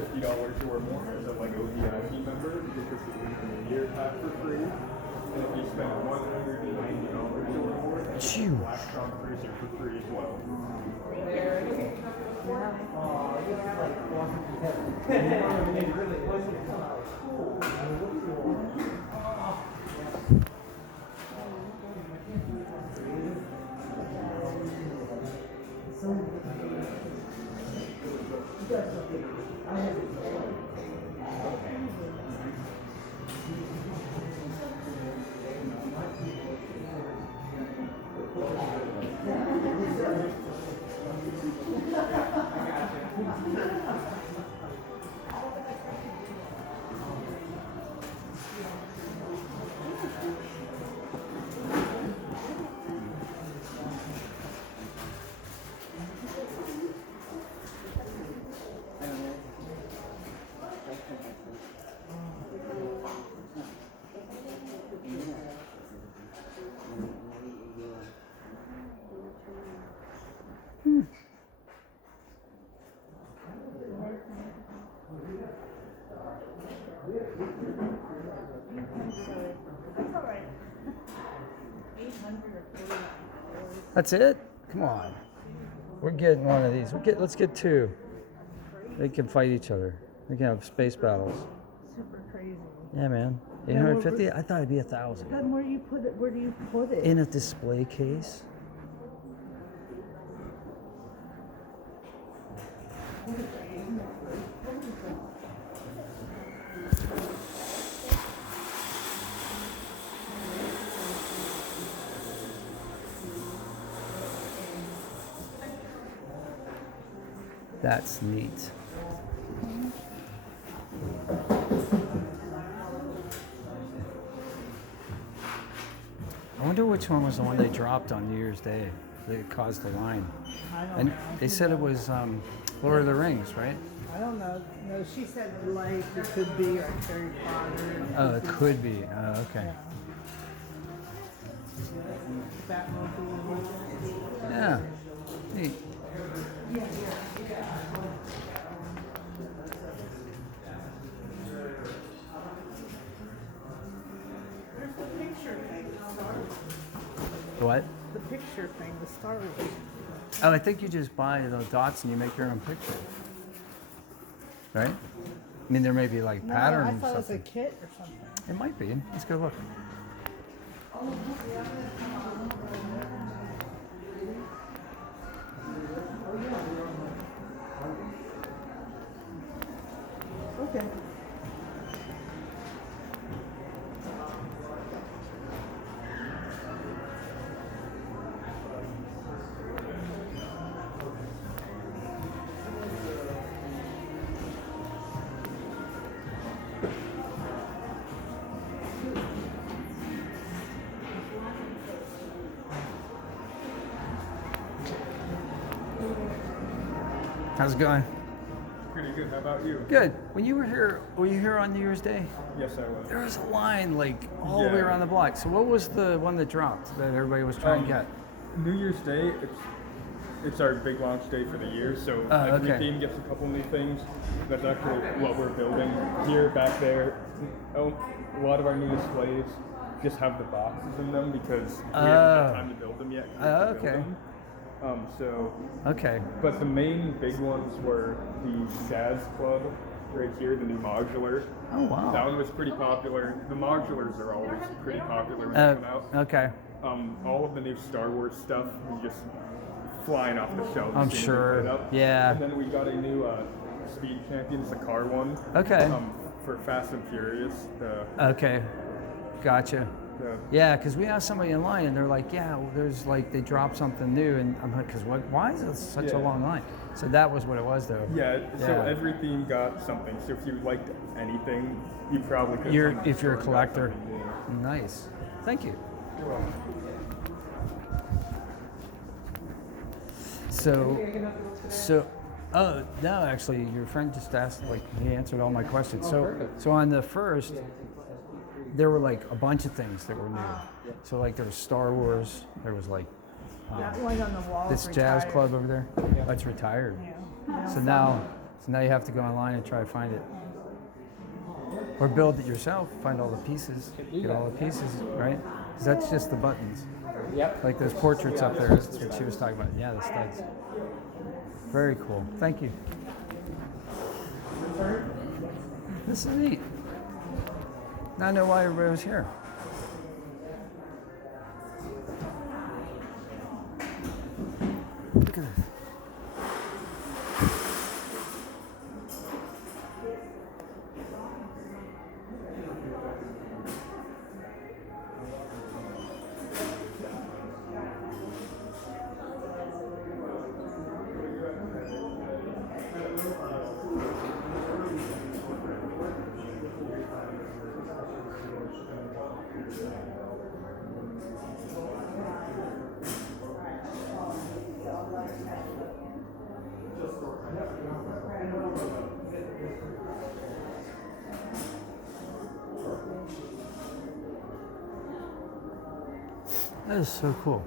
$50 or more as a Lego VIP member, you get this New Year pack for free. And if you spend $190 or more, Electron Cruiser for free as well. That's it? Come on. We're getting one of these. Let's get two. They can fight each other. They can have space battles. Super crazy. Yeah, man. 850? I thought it'd be 1,000. Then where do you put it? Where do you put it? In a display case. That's neat. I wonder which one was the one they dropped on New Year's Day that caused the line. And they said it was Lord of the Rings, right? I don't know. No, she said like it could be or Harry Potter. Oh, it could be. Oh, okay. Yeah. Neat. There's the picture thing, Star Wars. What? The picture thing, the Star Wars. Oh, I think you just buy the dots and you make your own picture. Right? I mean, there may be like patterns. I thought it was a kit or something. It might be. Let's go look. Okay. How's it going? Pretty good. How about you? Good. When you were you here on New Year's Day? Yes, I was. There was a line like all the way around the block. So what was the one that dropped that everybody was trying to get? New Year's Day, it's our big launch day for the year, so every team gets a couple new things. That's actually what we're building here, back there. Oh, a lot of our new displays just have the boxes in them because we haven't had time to build them yet. Okay. Okay. But the main big ones were the Jazz Club right here, the new modular. Oh wow. That one was pretty popular. The modulars are always pretty popular when they come out. Okay. All of the new Star Wars stuff was just flying off the shelves. I'm sure. Yeah. And then we got a new Speed Champions, the car one. Okay. For Fast and Furious. Okay. Gotcha. Yeah, because we asked somebody in line and they're like, yeah, well, there's like, they dropped something new. And I'm like, why is it such a long line? So that was what it was though. Yeah, so every team got something. So if you liked anything, you probably could. If you're a collector. Nice. Thank you. You're welcome. Oh, no, actually, your friend just asked, like, he answered all my questions. So on the first, there were like a bunch of things that were new. So like there was Star Wars, there was like that one on the wall. this jazz club over there. That's retired. Yeah. So now So now you have to go online and try to find it. Or build it yourself, find all the pieces, get all the pieces, right? Because that's just the buttons. Yep. Like those portraits up there, that's what she was talking about. Yeah, the studs. Very cool. Thank you. This is neat. Now I know why everybody was here. Look at this. That is so cool.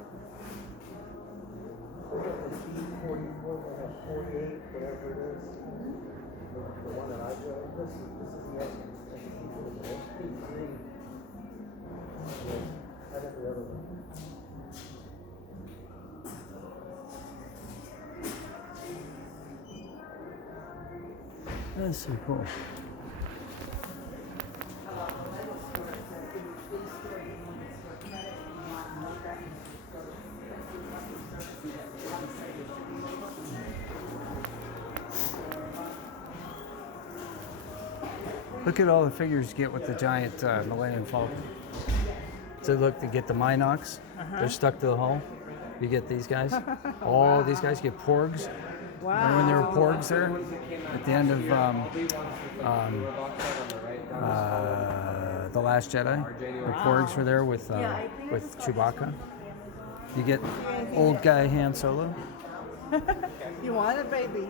That is so cool. Look at all the figures you get with the giant Millennium Falcon. So look, to get the Minox, they're stuck to the hull. You get these guys. All these guys get porgs. Wow. Remember when there were porgs there? At the end of The Last Jedi? The porgs were there with Chewbacca. You get old guy Han Solo. You want it, baby?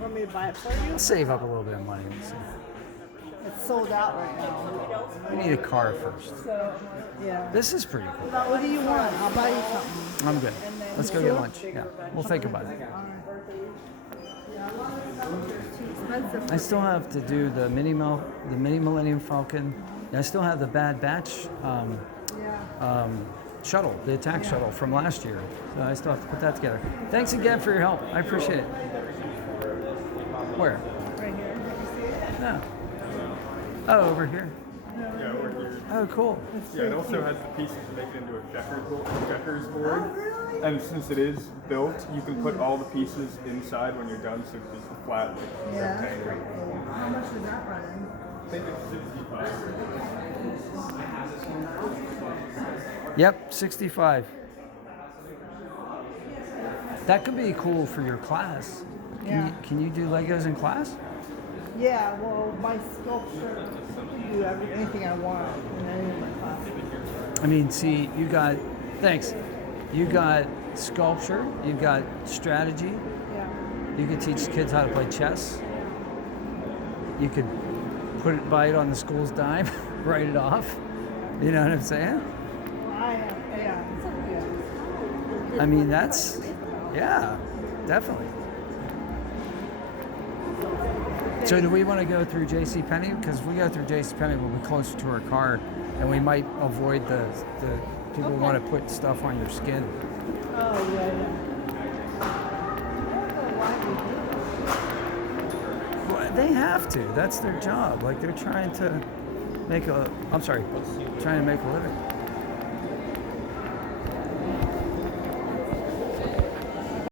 Want me to buy it for you? I'll save up a little bit of money. It's sold out right now. We need a car first. So, yeah. This is pretty cool. What do you want? I'll buy you something. I'm good. Let's go get lunch. Yeah, we'll think about it. I still have to do the mini Millennium Falcon. And I still have the Bad Batch shuttle, the attack shuttle from last year. So I still have to put that together. Thanks again for your help. I appreciate it. Where? Right here. Did you see it? No. Oh, over here. Yeah, over here. Oh, cool. Yeah, it also has the pieces to make it into a checkers board. Oh, really? And since it is built, you can put all the pieces inside when you're done, so it's just a flat Yeah. rectangle. How much is that running? I think it's 65. Yep, 65. That could be cool for your class. Yeah. Can you do Legos in class? Yeah, well, my sculpture can do anything I want in any of my classes. I mean, see, you got sculpture, you got strategy. Yeah. You could teach kids how to play chess. You could buy it on the school's dime, write it off. You know what I'm saying? Yeah. I mean, that's, yeah, definitely. So do we want to go through JCPenney? Because if we go through JCPenney, we'll be closer to our car, and we might avoid the people who want to put stuff on your skin. Oh, yeah. Well, they have to. That's their job. Like, they're trying to make a living.